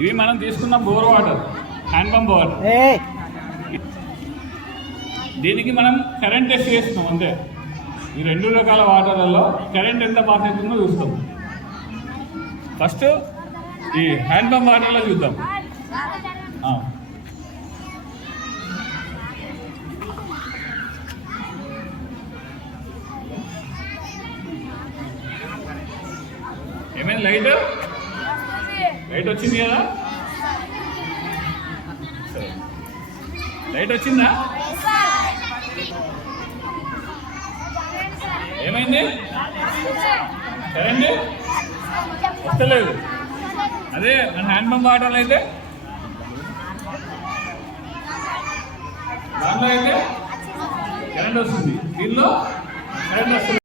ఇవి మనం తీసుకున్న bore water, hand pump water. దీనికి మనం కరెంట్ టెస్ట్ చేస్తున్నాం అంతే. ఈ రెండు రకాల వాటర్లలో కరెంట్ ఎంత పాస్ అవుతుందో చూస్తాం. ఫస్ట్ ఈ హ్యాండ్ పంప్ వాటర్లో చూద్దాం. ఏమైంది? లైట్ వచ్చింది కదా? లైట్ వచ్చిందా? ఏమైంది? కరెంట్ వస్తలేదు. అదే హ్యాండ్ పంప్ వాటర్లో అయితే, దాంట్లో అయితే కరెంట్ వస్తుంది, దీనిలో కరెంట్ వస్తుంది.